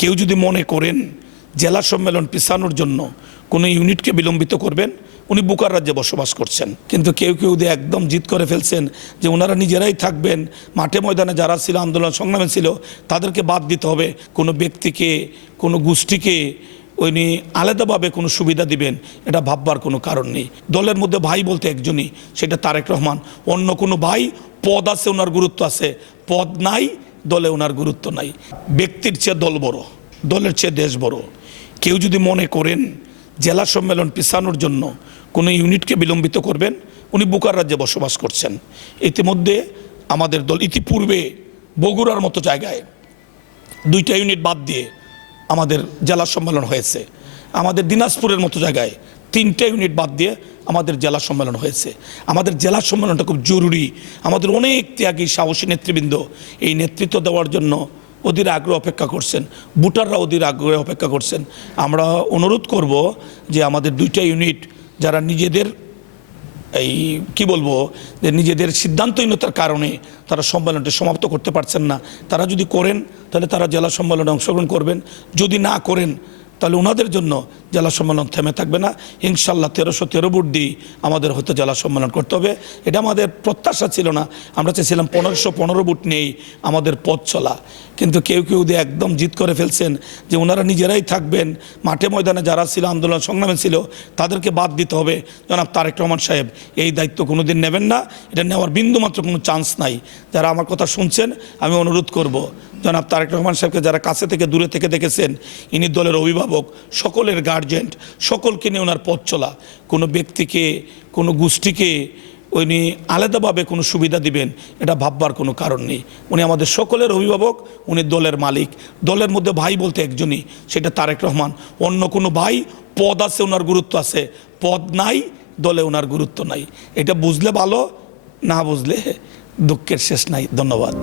কেউ যদি মনে করেন জেলা সম্মেলন পিছানোর জন্য কোনো ইউনিটকে বিলম্বিত করবেন, উনি বুকার রাজ্যে বসবাস করছেন। কিন্তু কেউ কেউ দিয়ে একদম জিদ করে ফেলছেন যে ওনারা নিজেরাই থাকবেন, মাঠে ময়দানে যারা ছিল, আন্দোলন সংগ্রামে ছিল, তাদেরকে বাদ দিতে হবে। কোনো ব্যক্তিকে, কোনো গোষ্ঠীকে উনি আলাদাভাবে কোনো সুবিধা দিবেন, এটা ভাববার কোনো কারণ নেই। দলের মধ্যে ভাই বলতে একজনই, সেটা তারেক রহমান। অন্য কোনো ভাই, পদ আছে ওনার গুরুত্ব আছে, পদ নাই দলে ওনার গুরুত্ব নাই। ব্যক্তির চেয়ে দল বড়, দলের চেয়ে দেশ বড়। কেউ যদি মনে করেন জেলা সম্মেলন পিছানোর জন্য কোনো ইউনিটকে বিলম্বিত করবেন, উনি বুকার রাজ্যে বসবাস করছেন। ইতিমধ্যে আমাদের দল ইতিপূর্বে বগুড়ার মতো জায়গায় 2টা ইউনিট বাদ দিয়ে আমাদের জেলা সম্মেলন হয়েছে। আমাদের দিনাজপুরের মতো জায়গায় 3টা ইউনিট বাদ দিয়ে আমাদের জেলা সম্মেলন হয়েছে। আমাদের জেলা সম্মেলনটা খুব জরুরি। আমাদের অনেক ত্যাগী সাহসী নেতৃবৃন্দ এই নেতৃত্ব দেওয়ার জন্য অধীর আগ্রহ অপেক্ষা করছেন, ভোটাররা অধীর আগ্রহে অপেক্ষা করছেন। আমরা অনুরোধ করব যে আমাদের 2টা ইউনিট যারা নিজেদের যে নিজেদের সিদ্ধান্তহীনতার কারণে তারা সম্মেলনটি সমাপ্ত করতে পারছেন না, তারা যদি করেন তাহলে তারা জেলা সম্মেলনে অংশগ্রহণ করবেন। যদি না করেন তাহলে ওনাদের জন্য জেলা সম্মেলন থেমে থাকবে না। ইনশাল্লাহ 1313 ভোট দিয়ে আমাদের হয়তো জেলা সম্মেলন করতে হবে। এটা আমাদের প্রত্যাশা ছিল না। আমরা চেয়েছিলাম 1515 ভোট নেই আমাদের পথ চলা। কিন্তু কেউ কেউ দিয়ে একদম জিদ করে ফেলছেন যে ওনারা নিজেরাই থাকবেন, মাঠে ময়দানে যারা ছিল, আন্দোলন সংগ্রামে ছিল, তাদেরকে বাদ দিতে হবে। জনাব তারেক রহমান সাহেব এই দায়িত্ব কোনো দিন নেবেন না, এটা নেওয়ার বিন্দুমাত্র কোনো চান্স নাই। যারা আমার কথা শুনছেন, আমি অনুরোধ করব জনাব তারেক রহমান সাহেবকে যারা কাছে থেকে দূরে থেকে দেখেছেন, ইনি দলের অভিভাবক, সকলের গার্জেন্ট, সকলকে নিয়ে ওনার পথ চলা। কোনো ব্যক্তিকে, কোনো গোষ্ঠীকে উনি আলাদাভাবে কোনো সুবিধা দিবেন, এটা ভাববার কোনো কারণ নেই। উনি আমাদের সকলের অভিভাবক, উনি দলের মালিক। দলের মধ্যে ভাই বলতে একজনই, সেটা তারেক রহমান। অন্য কোনো ভাই, পদ আছে ওনার গুরুত্ব আছে, পদ নাই দলে ওনার গুরুত্ব নাই। এটা বুঝলে ভালো, না বুঝলে দুঃখের শেষ নাই। ধন্যবাদ।